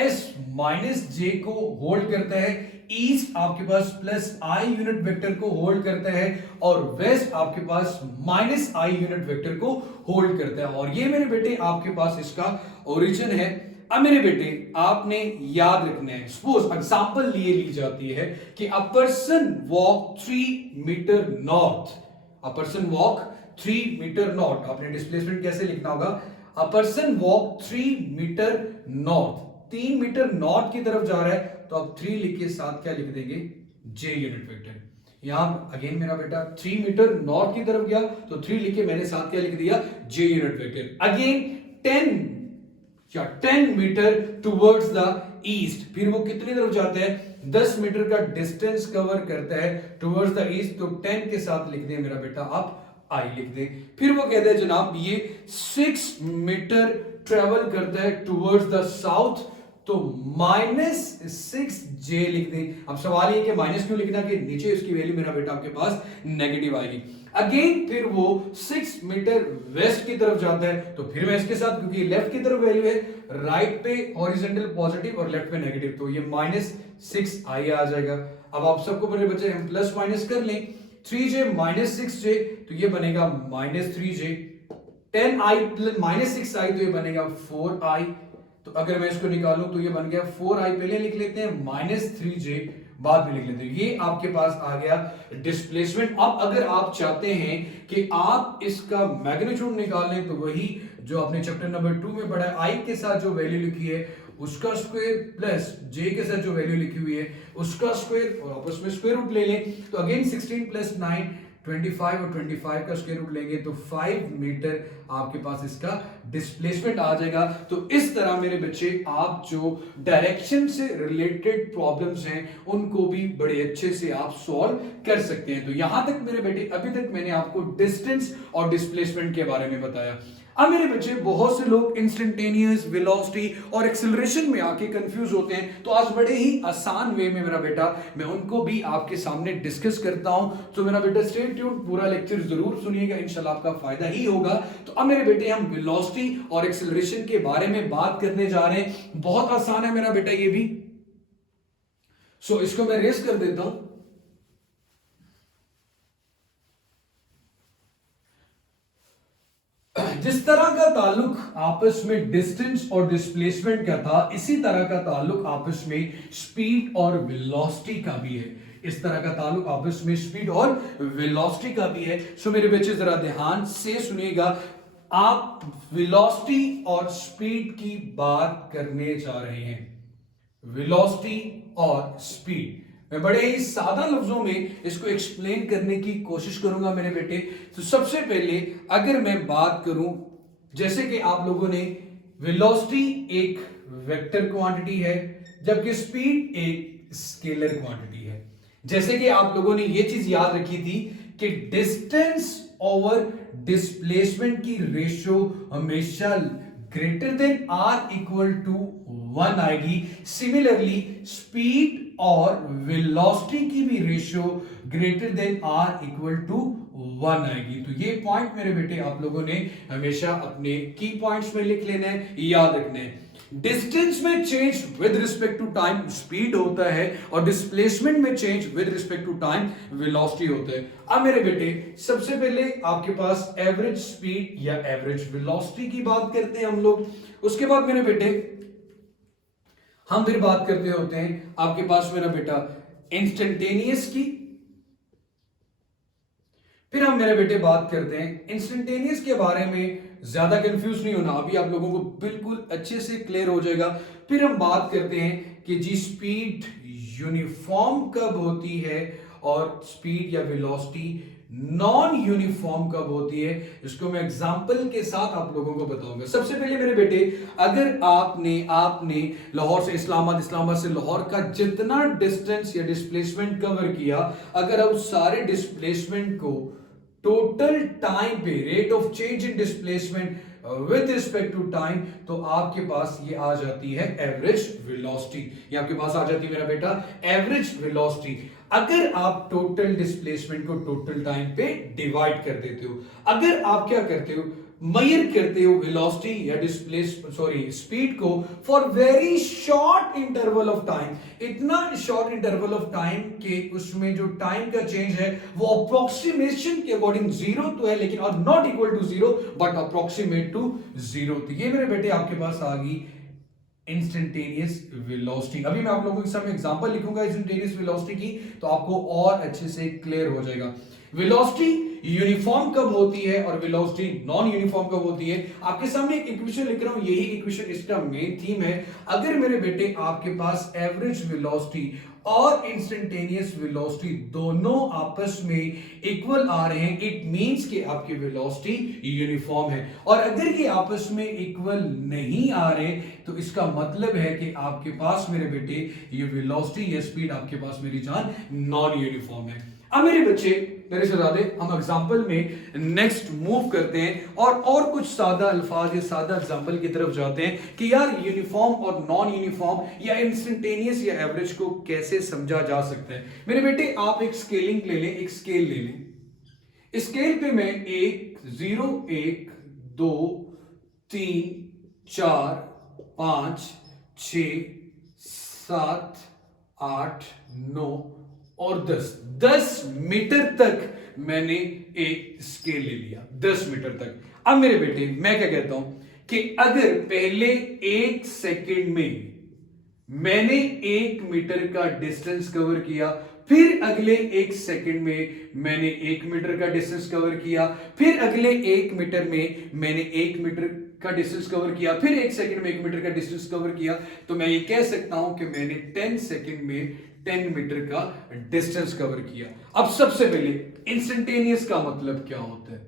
s माइनस जे को होल्ड करता है, ईस्ट आपके पास प्लस आई यूनिट वेक्टर को होल्ड करता है और वेस्ट आपके पास माइनस आई यूनिट वेक्टर को होल्ड करता है। और ये मेरे बेटे आपके पास इसका ओरिजिन है। अब मेरे बेटे आपने याद रखना है, सपोज एग्जांपल लिए ली जाती है कि a person walk 3 metre north, a person walk 3 metre north. आपने डिस्प्लेसमेंट कैसे लिखना होगा, a person walk 3 metre north, 3 metre north की तरफ जा रहा है तो आप 3 लिख के साथ क्या लिख देंगे, जे यूनिट वेक्टर। यहां अगेन मेरा बेटा 3 मीटर नॉर्थ की तरफ गया तो 3 लिख के मैंने साथ क्या लिख दिया, J unit vector. Again 10 metre towards the east, फिर वो कितनी तरफ जाता है, 10 मीटर का डिस्टेंस कवर करता है टुवर्ड्स द ईस्ट, तो 10 के साथ लिख दें मेरा बेटा आप आई लिख दें। फिर वो कहता है जनाब ये 6 मीटर ट्रेवल करता है टुवर्ड्स द साउथ, तो -6j लिख दें। अब सवाल ये कि माइनस क्यों लिखना, कि नीचे इसकी वैल्यू मेरा बेटा आपके पास नेगेटिव आएगी। अगेन फिर वो 6 मीटर वेस्ट की तरफ जाता है, तो फिर मैं इसके साथ, क्योंकि लेफ्ट की तरफ वैल्यू है, राइट पे हॉरिजॉन्टल पॉजिटिव और लेफ्ट पे नेगेटिव, तो ये -6i आ जाएगा। अब आप सबको मेरे बच्चे हम प्लस माइनस कर लें, 3j -6j तो ये बनेगा -3j, 10i -6i तो ये बनेगा 4i। तो अगर मैं इसको निकालूं तो ये बन गया 4i, पहले लिख लेते हैं, -3j बाद में लिख लेते हैं। ये आपके पास आ गया डिस्प्लेसमेंट। अब अगर आप चाहते हैं कि आप इसका मैग्नीट्यूड निकालें तो वही जो आपने चैप्टर नंबर 2 में पढ़ा है, आई के साथ जो वैल्यू लिखी है उसका स्क्वायर प्लस जे के साथ जो वैल्यू लिखी हुई है उसका स्क्वायर, और आपस में स्क्वायर रूट ले लें तो अगेन 16 + 9 25 और 25 का स्क्वायर रूट लेंगे तो 5 मीटर आपके पास इसका डिस्प्लेसमेंट आ जाएगा। तो इस तरह मेरे बच्चे आप जो डायरेक्शन से रिलेटेड प्रॉब्लम्स हैं उनको भी बड़े अच्छे से आप सॉल्व कर सकते हैं। तो यहां तक मेरे बेटे अभी तक मैंने आपको डिस्टेंस और डिस्प्लेसमेंट के बारे में बताया। अब मेरे बच्चे बहुत से लोग इंस्टेंटेनियस, वेलोसिटी और एक्सेलरेशन में आके कंफ्यूज होते हैं, तो आज बड़े ही आसान वे में मेरा बेटा मैं उनको भी आपके सामने डिस्कस करता हूं। तो मेरा बेटा स्टे ट्यून्ड, पूरा लेक्चर जरूर सुनिएगा, इंशाल्लाह आपका फायदा ही होगा। तो अब मेरे बेटे हम वेलोसिटी और एक्सेलरेशन के बारे में बात करने जा रहे हैं। बहुत आसान है मेरा बेटा ये भी। इसको मैं रेस कर देता हूं। जिस तरह का ताल्लुक आपस में डिस्टेंस और डिस्प्लेसमेंट का था, इसी तरह का ताल्लुक आपस में स्पीड और वेलोसिटी का भी है। इस तरह का ताल्लुक आपस में स्पीड और वेलोसिटी का भी है। सो मेरे बच्चे जरा ध्यान से सुनिएगा, आप वेलोसिटी और स्पीड की बात करने जा रहे हैं। वेलोसिटी और स्पीड, मैं बड़े ही सादा लफ्जों में इसको एक्सप्लेन करने की कोशिश करूंगा मेरे बेटे। तो सबसे पहले अगर मैं बात करूं, जैसे कि आप लोगों ने वेलोसिटी एक वेक्टर क्वांटिटी है जबकि स्पीड एक स्केलर क्वांटिटी है। जैसे कि आप लोगों ने ये चीज याद रखी थी कि डिस्टेंस ओवर डिस्प्लेसमेंट की रेशियो हमेशा greater than or equal to 1 आएगी। सिमिलरली स्पीड और वेलोसिटी की भी ratio greater than or equal to 1 आएगी। तो ये पॉइंट मेरे बेटे आप लोगों ने हमेशा अपने की पॉइंट्स में लिख लेना है, याद रखना है। डिस्टेंस में change with respect to time speed होता है और डिस्प्लेसमेंट में change with respect to time velocity होता है। अब मेरे बेटे सबसे पहले आपके पास एवरेज स्पीड या एवरेज वेलोसिटी की बात करते हैं हम लोग। उसके बाद मेरे बेटे हम फिर बात करते होते हैं आपके पास मेरा बेटा इंस्टेंटेनियस की। फिर हम मेरे बेटे बात करते हैं इंस्टेंटेनियस के बारे में, ज्यादा कंफ्यूज नहीं होना, अभी आप लोगों को बिल्कुल अच्छे से क्लियर हो जाएगा। फिर हम बात करते हैं कि जी स्पीड यूनिफॉर्म कब होती है और स्पीड या वेलोसिटी नॉन यूनिफॉर्म कब होती है, इसको मैं एग्जांपल के साथ आप लोगों को बताऊंगा। सबसे पहले मेरे बेटे, अगर आपने लाहौर से इस्लामाबाद, इस्लामाबाद से लाहौर का जितना डिस्टेंस या डिस्प्लेसमेंट कवर किया, अगर आप सारे डिस्प्लेसमेंट को टोटल टाइम पे rate of change in displacement with respect to time, तो आपके पास ये आ जाती है एवरेज वेलोसिटी। ये आपके पास आ जाती है मेरा बेटा एवरेज वेलोसिटी। अगर आप टोटल डिस्प्लेसमेंट को टोटल टाइम पे डिवाइड कर देते हो, अगर आप क्या करते हो, मेजर करते हो वेलोसिटी या स्पीड को for very short interval of time, इतना शॉर्ट इंटरवल ऑफ टाइम के उसमें जो टाइम का चेंज है वो अप्रोक्सीमेशन के अकॉर्डिंग जीरो तो है, लेकिन और not equal to zero but approximate to zero. तो ये मेरे बेटे आपके पास आ गई इंस्टेंटेनियस वेलोसिटी। अभी मैं आप लोगों के सामने एग्जांपल लिखूंगा इंस्टेंटेनियस वेलोसिटी की, तो आपको और अच्छे से क्लियर हो जाएगा। वेलोसिटी यूनिफॉर्म कब होती है और वेलोसिटी नॉन यूनिफॉर्म कब होती है। आपके सामने एक इक्वेशन लिख रहा हूं, यही इक्वेशन इसका मेन थीम है। अगर मेरे बेटे आपके पास एवरेज वेलोसिटी और इंस्टेंटेनियस वेलोसिटी दोनों आपस में इक्वल आ रहे हैं, इट मींस कि आपकी वेलोसिटी यूनिफॉर्म है। और अगर ये आपस में इक्वल नहीं आ रहे तो इसका मतलब है कि आपके पास मेरे बेटे ये वेलोसिटी या स्पीड आपके पास मेरी जान नॉन यूनिफॉर्म है। अब मेरे बच्चे मेरे शहजादे, हम एग्जाम्पल में नेक्स्ट मूव करते हैं और कुछ सादा अल्फाज या सादा एग्जाम्पल की तरफ जाते हैं कि यार यूनिफॉर्म और नॉन यूनिफॉर्म या इंस्टेंटेनियस या एवरेज को कैसे समझा जा सकता है। मेरे बेटे आप एक स्केलिंग ले लें, एक स्केल ले लें। स्केल पे मैं 1 0 1 2 3 4 5 6 7 8 9 और 10 मीटर तक मैंने एक स्केल ले लिया, 10 मीटर तक। अब मेरे बेटे मैं क्या कहता हूं कि अगर पहले 1 सेकंड में मैंने 1 मीटर का डिस्टेंस कवर किया, फिर अगले 1 सेकंड में मैंने 1 मीटर का डिस्टेंस कवर किया, फिर अगले 1 मीटर में मैंने 1 मीटर का डिस्टेंस कवर किया, फिर 1 सेकंड में 1 मीटर का डिस्टेंस कवर किया, तो मैं ये कह सकता हूं कि मैंने 10 सेकंड में 10 मीटर का डिस्टेंस कवर किया। अब सबसे पहले इंस्टेंटेनियस का मतलब क्या होता है।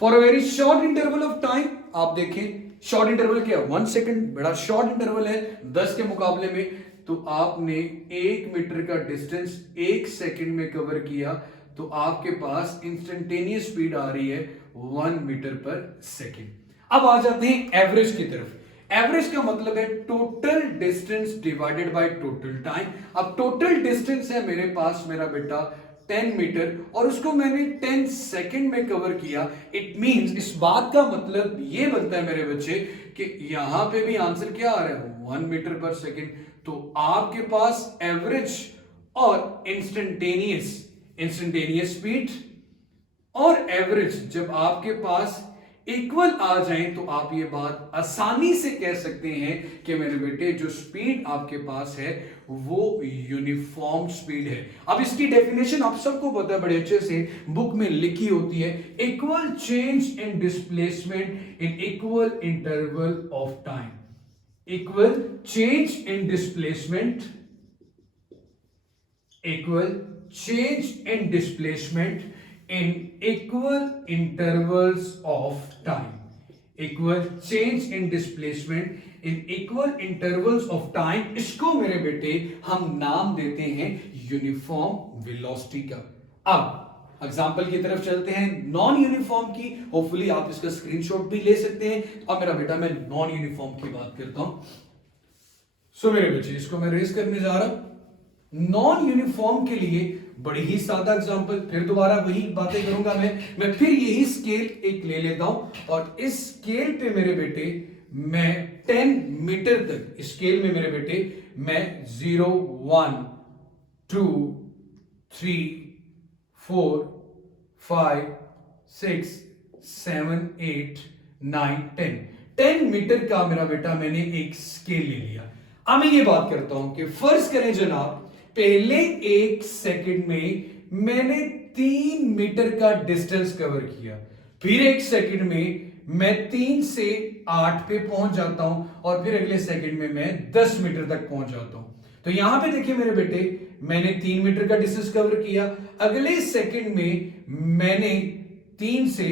For a very short interval of time, आप देखें शॉर्ट इंटरवल क्या, 1 सेकंड बड़ा शॉर्ट इंटरवल है 10 के मुकाबले में, तो आपने 1 मीटर का डिस्टेंस 1 सेकंड में कवर किया, तो आपके पास इंस्टेंटेनियस स्पीड आ रही है 1 मीटर पर सेकंड। अब आ जाते हैं एवरेज की तरफ। एवरेज का मतलब है total distance divided by total time. अब टोटल डिस्टेंस है मेरे पास मेरा बेटा 10 मीटर और उसको मैंने 10 सेकंड में कवर किया। इट मींस इस बात का मतलब ये बनता है मेरे बच्चे कि यहां पे भी आंसर क्या आ रहा है 1 मीटर पर सेकंड। तो आपके पास एवरेज और इंस्टेंटेनियस स्पीड और एवरेज जब आपके पास इक्वल आ जाए तो आप ये बात आसानी से कह सकते हैं कि मेरे बेटे जो स्पीड आपके पास है वो यूनिफॉर्म स्पीड है। अब इसकी डेफिनेशन आप सबको पता है, बड़े अच्छे से बुक में लिखी होती है, equal change in displacement in equal interval of time. Equal change in displacement, equal change in displacement in equal intervals of time, equal change in displacement in equal intervals of time, इसको मेरे बेटे हम नाम देते हैं यूनिफॉर्म वेलोसिटी का। अब एग्जांपल की तरफ चलते हैं नॉन यूनिफॉर्म की, होपफुली आप इसका स्क्रीनशॉट भी ले सकते हैं। अब मेरा बेटा मैं नॉन यूनिफॉर्म की बात करता हूं। सो मेरे बच्चे इसको मैं रेस करने जा रहा हूं। नॉन यूनिफॉर्म के लिए बड़ी ही सादा एग्जांपल, फिर दोबारा वही बातें करूंगा मैं फिर यही स्केल एक ले लेता हूं और इस स्केल पे मेरे बेटे मैं 10 मीटर तक, इस स्केल में मेरे बेटे मैं 0 1 2 3 4 5 6 7 8 9 10 मीटर का मेरा बेटा मैंने एक स्केल ले लिया। अब मैं ये बात करता हूं कि फर्ज करें जनाब पहले 1 सेकंड में मैंने 3 मीटर का डिस्टेंस कवर किया, फिर 1 सेकंड में मैं 3 से 8 पे पहुंच जाता हूं और फिर अगले सेकंड में मैं 10 मीटर तक पहुंच जाता हूं। तो यहां पे देखिए मेरे बेटे मैंने 3 मीटर का डिस्टेंस कवर किया, अगले सेकंड में मैंने 3 से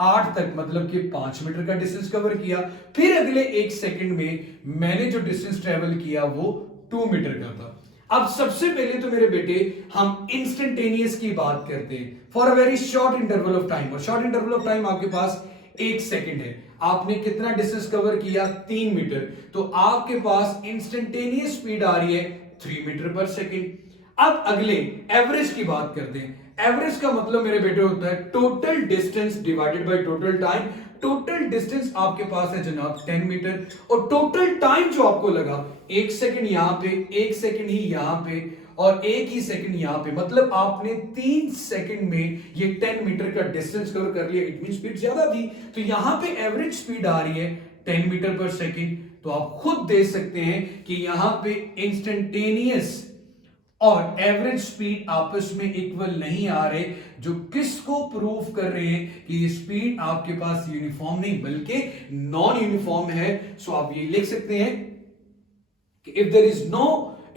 8 तक मतलब कि 5 मीटर का डिस्टेंस कवर किया, फिर अगले 1 सेकंड में मैंने जो डिस्टेंस ट्रेवल किया वो 2 मीटर का था। अब सबसे पहले तो मेरे बेटे हम इंस्टेंटेनियस की बात करते हैं for a very short interval of time, और शॉर्ट इंटरवल ऑफ टाइम आपके पास 1 सेकंड है। आपने कितना डिस्टेंस कवर किया? 3 मीटर। तो आपके पास इंस्टेंटेनियस स्पीड आ रही है 3 मीटर पर सेकंड। अब अगले एवरेज की बात करते हैं। एवरेज का मतलब मेरे बेटे होता है total distance divided by total time. Total distance आपके पास है जनाब 10 मीटर, और टोटल टाइम जो आपको लगा 1 सेकंड यहां पे, 1 सेकंड ही यहां पे, और 1 ही सेकंड यहां पे, मतलब आपने 3 सेकंड में ये 10 मीटर का डिस्टेंस कवर कर लिया। इट मीन स्पीड ज्यादा थी, तो यहां पे एवरेज स्पीड आ रही है 10 मीटर पर सेकंड। तो आप खुद देख सकते हैं कि यहां पे इंस्टेंटेनियस और एवरेज स्पीड आपस में इक्वल नहीं आ रहे, जो किसको प्रूव कर रहे हैं कि ये स्पीड आपके पास यूनिफॉर्म नहीं बल्कि नॉन यूनिफॉर्म है। सो आप ये लिख सकते हैं कि if there is no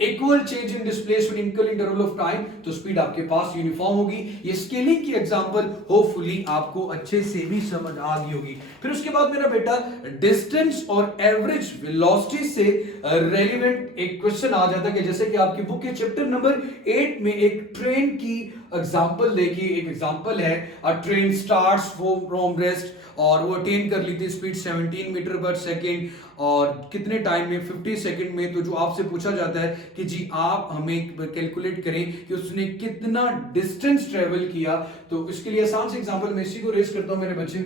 equal change in displacement equal interval of time, तो स्पीड आपके पास यूनिफॉर्म होगी। ये स्केलिंग की एग्जांपल होपफुली आपको अच्छे से भी समझ आ गई होगी। फिर उसके बाद मेरा बेटा डिस्टेंस और एवरेज वेलोसिटी से रेलेवेंट एक क्वेश्चन आ जाता है कि जैसे कि आपकी बुक के चैप्टर नंबर 8 में एक ट्रेन की एग्जांपल देखिए। एक एग्जांपल है, अ ट्रेन स्टार्ट्स फ्रॉम रेस्ट, और वो अटेन कर ली थी स्पीड 17 मीटर पर सेकेंड, और कितने टाइम में? 50 सेकंड में। तो जो आपसे पूछा जाता है कि जी आप हमें कैलकुलेट करें कि उसने कितना डिस्टेंस ट्रेवल किया, तो इसके लिए आसान से एग्जांपल मैं इसी को रेस करता हूं मेरे बच्चे।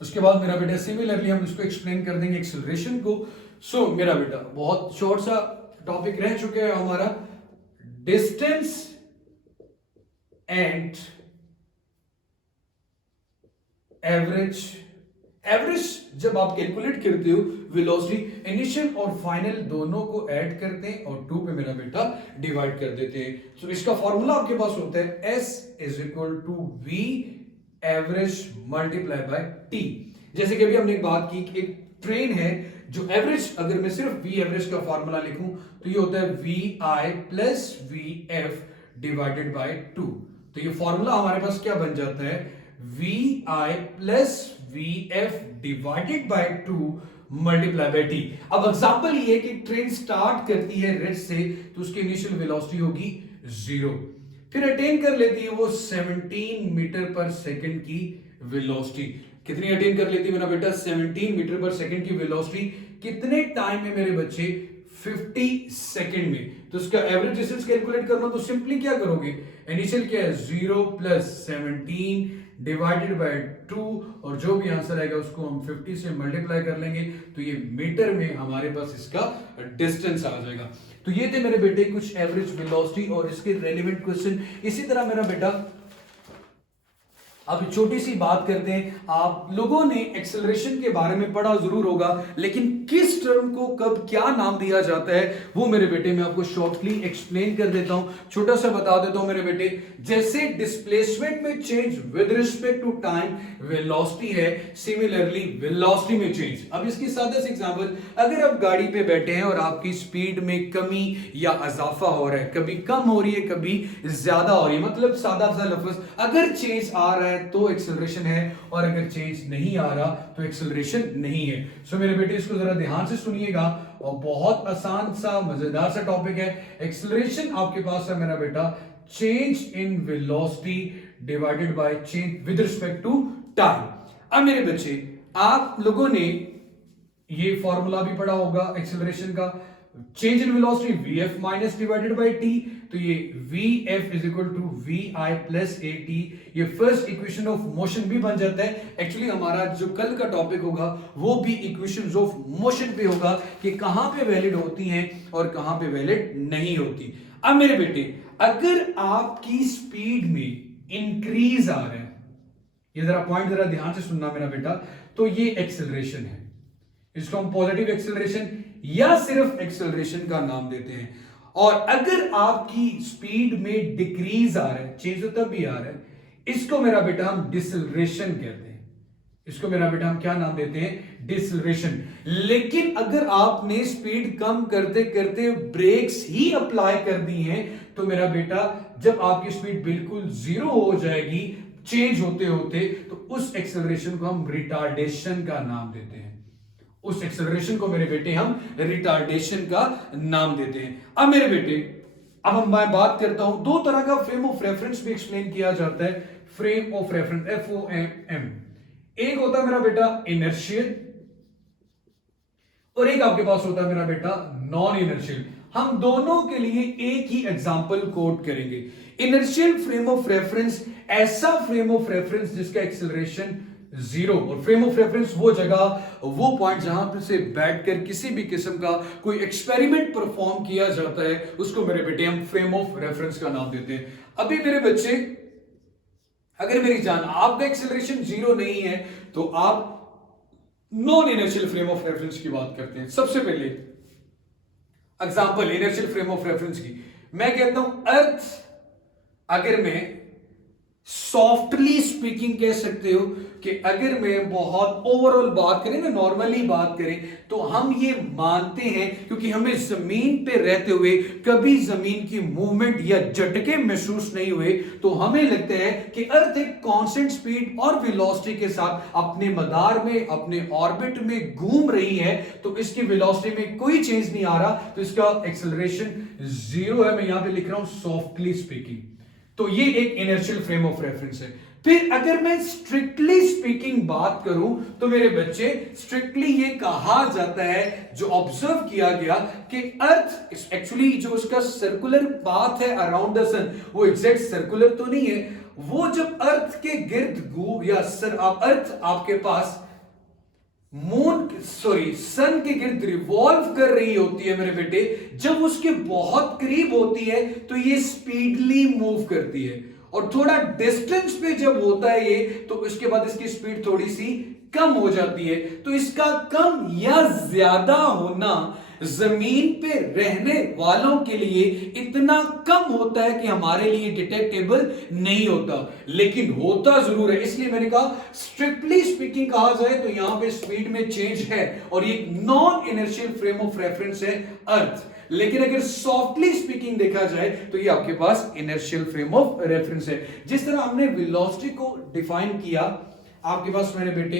उसके बाद मेरा बेटा सिमिलरली हम इसको एक्सप्लेन कर देंगे एक्सेलरेशन को। सो मेरा बेटा बहुत शॉर्ट सा टॉपिक रह चुके हैं हमारा, डिस्टेंस एंड एवरेज। एवरेज जब आप कैलकुलेट करते हो वेलोसिटी इनिशियल और फाइनल दोनों को ऐड करते हैं और 2 पे मेरा बेटा डिवाइड कर देते हैं। तो इसका फॉर्मूला आपके पास होता है S is equal to V average multiply by T। जैसे कि अभी हमने एक बात की कि एक ट्रेन है जो एवरेज, अगर मैं सिर्फ V एवरेज का फॉर्मूला लिखूं तो ये होता है VI plus VF divided by 2। तो ये फॉर्मूला हमारे पास क्या बन जाता है? VI plus VF divided by 2 multiply by T। अब एग्जांपल ये है कि ट्रेन स्टार्ट करती है रेस्ट से, तो उसकी इनिशियल वेलोसिटी होगी 0, फिर अटेन कर लेती है वो 17 मीटर पर सेकंड की वेलोसिटी। कितनी अटेन कर लेती है मेरा बेटा? 17 मीटर पर सेकंड की वेलोसिटी। कितने टाइम में मेरे बच्चे? 50 सेकंड में। तो इसका एवरेज डिस्टेंस कैलकुलेट करना, तो सिंपली क्या करोगे? इनिशियल क्या है? 0 प्लस 17 डिवाइडेड बाय 2, और जो भी आंसर आएगा उसको हम 50 से मल्टीप्लाई कर लेंगे, तो ये मीटर में हमारे पास इसका डिस्टेंस आ जाएगा। तो ये थे मेरे बेटे कुछ एवरेज वेलोसिटी और इसके रेलेवेंट क्वेश्चन। इसी तरह मेरा बेटा अब छोटी सी बात करते हैं। आप लोगों ने एक्सेलरेशन के बारे में पढ़ा जरूर होगा, लेकिन किस टर्म को कब क्या नाम दिया जाता है वो मेरे बेटे मैं आपको शॉर्टली एक्सप्लेन कर देता हूं, छोटा सा बता देता हूं मेरे बेटे। जैसे डिस्प्लेसमेंट में change with respect to time velocity है, सिमिलरली वेलोसिटी में चेंज। अब इसकी सादा सी एग्जांपल, अगर आप गाड़ी पे बैठे हैं और आपकी स्पीड में कमी या इजाफा हो रहा है, कभी कम हो रही है कभी ज्यादा हो रही है, मतलब सादा सा लफ्ज, अगर चेंज आ रहा है तो एक्सेलरेशन है, और अगर चेंज नहीं आ रहा तो एक्सेलरेशन नहीं है। सो मेरे बेटे इसको जरा ध्यान से सुनिएगा, और बहुत आसान सा मजेदार सा टॉपिक है। एक्सेलरेशन आपके पास है मेरा बेटा change in velocity divided by change with respect to time. अब मेरे बच्चे आप लोगों ने ये फॉर्मूला भी पढ़ा होगा एक्सेलरेशन का, change in velocity vf minus divided by t। तो ये vf is equal to vi plus at, ये फर्स्ट इक्वेशन ऑफ मोशन भी बन जाता है। एक्चुअली हमारा जो कल का टॉपिक होगा वो भी इक्वेशंस ऑफ मोशन पे होगा कि कहां पे वैलिड होती हैं और कहां पे वैलिड नहीं होती। अब मेरे बेटे अगर आपकी स्पीड में इंक्रीज आ रहा है, ये जरा पॉइंट जरा ध्यान से सुनना मेरा बेटा, तो ये एक्सेलरेशन है। इसको हम पॉजिटिव एक्सेलरेशन या सिर्फ एक्सेलरेशन का नाम देते हैं। और अगर आपकी स्पीड में डिक्रीज आ रहा है, चेंज तो तब भी आ रहा है, इसको मेरा बेटा हम डिसेलरेशन कहते हैं। इसको मेरा बेटा हम क्या नाम देते हैं? डिसेलरेशन। लेकिन अगर आपने स्पीड कम करते करते ब्रेक्स ही अप्लाई कर दी हैं, तो मेरा बेटा जब आपकी स्पीड बिल्कुल 0 हो जाएगी चेंज होते होते, तो उस एक्सेलरेशन को हम रिटार्डेशन का नाम देते हैं। उस एक्सेलरेशन को मेरे बेटे हम रिटार्डेशन का नाम देते हैं। अब मेरे बेटे, अब हम मैं बात करता हूं, दो तरह का फ्रेम ऑफ रेफरेंस भी एक्सप्लेन किया जाता है, फ्रेम ऑफ रेफरेंस, FORM। एक होता है मेरा बेटा इनर्शियल और एक आपके पास होता है मेरा बेटा नॉन इनर्शियल। हम दोनों के लिए एक ही एग्जांपल कोट करेंगे। इनर्शियल फ्रेम ऑफ रेफरेंस ऐसा फ्रेम ऑफ रेफरेंस जिसका एक्सेलरेशन जीरो, और फ्रेम ऑफ रेफरेंस वो जगह, वो पॉइंट जहां पर से बैठकर किसी भी किस्म का कोई एक्सपेरिमेंट परफॉर्म किया जाता है, उसको मेरे बेटे हम फ्रेम ऑफ रेफरेंस का नाम देते हैं। अभी मेरे बच्चे, अगर मेरी जान आपका एक्सेलरेशन जीरो नहीं है तो आप non inertial frame of reference की बात करते हैं। सबसे पहले example inertial frame of reference की मैं कहता हूं अर्थ, अगर मैं सॉफ्टली स्पीकिंग कह सकते हो कि अगर मैं बहुत ओवरऑल बात करें ना, नॉर्मली बात करें, तो हम ये मानते हैं क्योंकि हमें जमीन पे रहते हुए कभी जमीन की मूवमेंट या झटके महसूस नहीं हुए, तो हमें लगता है कि अर्थ एक कांस्टेंट स्पीड और वेलोसिटी के साथ अपने मदार में, अपने ऑर्बिट में घूम रही है, तो इसकी वेलोसिटी में कोई चेंज नहीं आ रहा, तो इसका एक्सेलरेशन जीरो है। मैं यहां पे लिख रहा हूं सॉफ्टली स्पीकिंग। तो ये एक इनर्शियल फ्रेम ऑफ रेफरेंस है। फिर अगर मैं स्ट्रिक्टली स्पीकिंग बात करूं तो मेरे बच्चे, स्ट्रिक्टली ये कहा जाता है, जो ऑब्जर्व किया गया, कि अर्थ एक्चुअली जो उसका सर्कुलर पाथ है अराउंड द सन, वो एग्जैक्ट सर्कुलर तो नहीं है, वो जब अर्थ के गिर्द घूम या अर्थ आपके पास सन के गिर्द रिवॉल्व कर रही होती है मेरे बेटे, जब उसके बहुत करीब होती है तो ये स्पीडली मूव करती है, और थोड़ा डिस्टेंस पे जब होता है ये, तो इसके बाद इसकी स्पीड थोड़ी सी कम हो जाती है। तो इसका कम या ज्यादा होना जमीन पे रहने वालों के लिए इतना कम होता है कि हमारे लिए डिटेक्टेबल नहीं होता, लेकिन होता जरूर है। इसलिए मैंने कहा स्ट्रिक्टली स्पीकिंग कहा जाए तो यहां पे स्पीड में चेंज है, और ये non inertial frame of reference है अर्थ। लेकिन अगर सॉफ्टली स्पीकिंग देखा जाए तो ये आपके पास इनर्शियल फ्रेम ऑफ रेफरेंस है। जिस तरह हमने वेलोसिटी को डिफाइन किया, आपके पास मेरे बेटे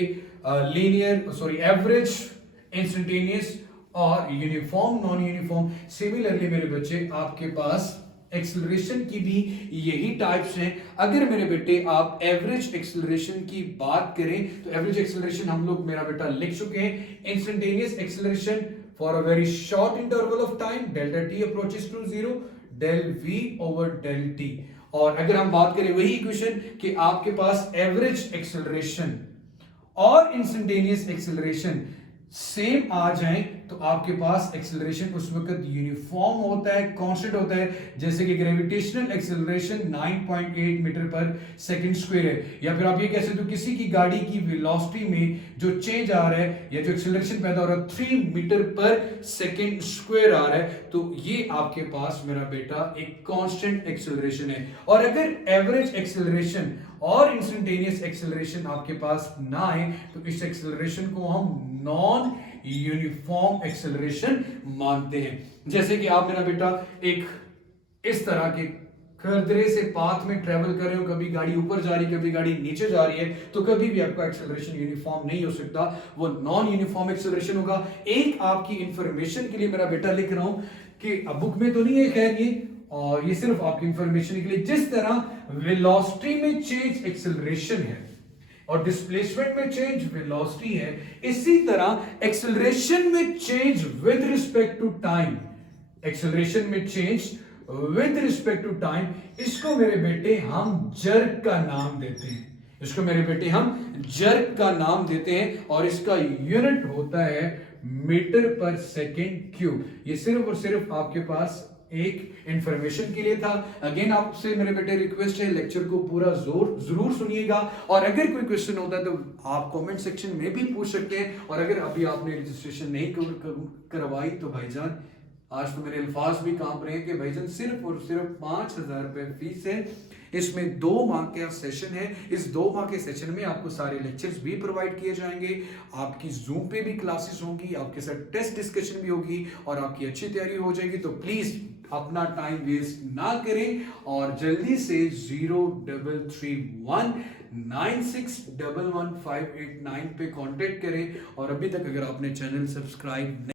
एवरेज, इंस्टेंटेनियस और यूनिफॉर्म, नॉन यूनिफॉर्म। सिमिलरली मेरे बच्चे, आपके पास एक्सेलरेशन की भी यही टाइप्स हैं। अगर मेरे बेटे आप एवरेज एक्सेलरेशन की बात करें तो एवरेज एक्सेलरेशन हम लोग मेरा बेटा लिख चुके हैं। Instantaneous acceleration for a very short interval of time, delta t approaches to zero, del v over del t. और अगर हम बात करें वही इक्वेशन कि आपके पास एवरेज एक्सेलरेशन और इंस्टेंटेनियस एक्सेलरेशन सेम आ जाए तो आपके पास एक्सेलरेशन उस वक्त यूनिफॉर्म होता है, कांस्टेंट होता है। जैसे कि ग्रेविटेशनल एक्सेलरेशन 9.8 मीटर पर सेकंड स्क्वायर है, या फिर आप ये कह सकते हो किसी की गाड़ी की वेलोसिटी में जो चेंज आ रहा है या जो एक्सेलरेशन पैदा हो रहा है 3 मीटर पर सेकंड स्क्वायर आ रहा है, तो ये आपके पास मेरा बेटा एक कांस्टेंट एक्सेलरेशन है। और अगर एवरेज एक्सेलरेशन और इंस्टेंटेनियस एक्सेलरेशन आपके पास ना आए तो इस एक्सेलरेशन को हम नॉन यूनिफॉर्म एक्सेलरेशन मानते हैं। जैसे कि आप मेरा बेटा एक इस तरह के खरदरे से पाथ में ट्रेवल कर रहे हो, कभी गाड़ी ऊपर जा रही है, कभी गाड़ी नीचे जा रही है, तो कभी भी आपका एक्सेलरेशन यूनिफॉर्म नहीं हो सकता, वो नॉन यूनिफॉर्म एक्सेलरेशन होगा। एक आपकी इंफॉर्मेशन के लिए मेरा बेटा लिख रहा हूं कि बुक में तो नहीं है खैर ये, और ये सिर्फ आपकी इंफॉर्मेशन के लिए, जिस तरह वेलोसिटी में चेंज एक्सेलरेशन है और डिस्प्लेसमेंट में चेंज वेलोसिटी है, इसी तरह एक्सेलरेशन में change with respect to time, acceleration में change with respect to time, इसको मेरे बेटे हम जर्क का नाम देते हैं। इसको मेरे बेटे हम जर्क का नाम देते हैं, और इसका यूनिट होता है मीटर पर सेकेंड क्यूब। ये सिर्फ और सिर्फ आपके पास एक इंफॉर्मेशन के लिए था। अगेन आपसे मेरे बेटे रिक्वेस्ट है, लेक्चर को पूरा जरूर सुनिएगा, और अगर कोई क्वेश्चन होता है तो आप कमेंट सेक्शन में भी पूछ सकते हैं। और अगर अभी आपने रजिस्ट्रेशन नहीं करवाई तो भाईजान आज तो मेरे अल्फाज भी कांप रहे हैं कि भाईजान सिर्फ और सिर्फ 5,000 रुपए फीस है। इसमें 2 माह का सेशन है। इस 2 माह के सेशन में आपको सारे लेक्चर्स भी प्रोवाइड किए जाएंगे, आपकी जूम पे भी क्लासेस होंगी, आपके साथ टेस्ट डिस्कशन भी होगी और आपकी अच्छी तैयारी हो जाएगी। तो प्लीज अपना टाइम वेस्ट ना करें और जल्दी से 033196111589 पे कांटेक्ट करें। और अभी तक अगर आपने चैनल सब्सक्राइब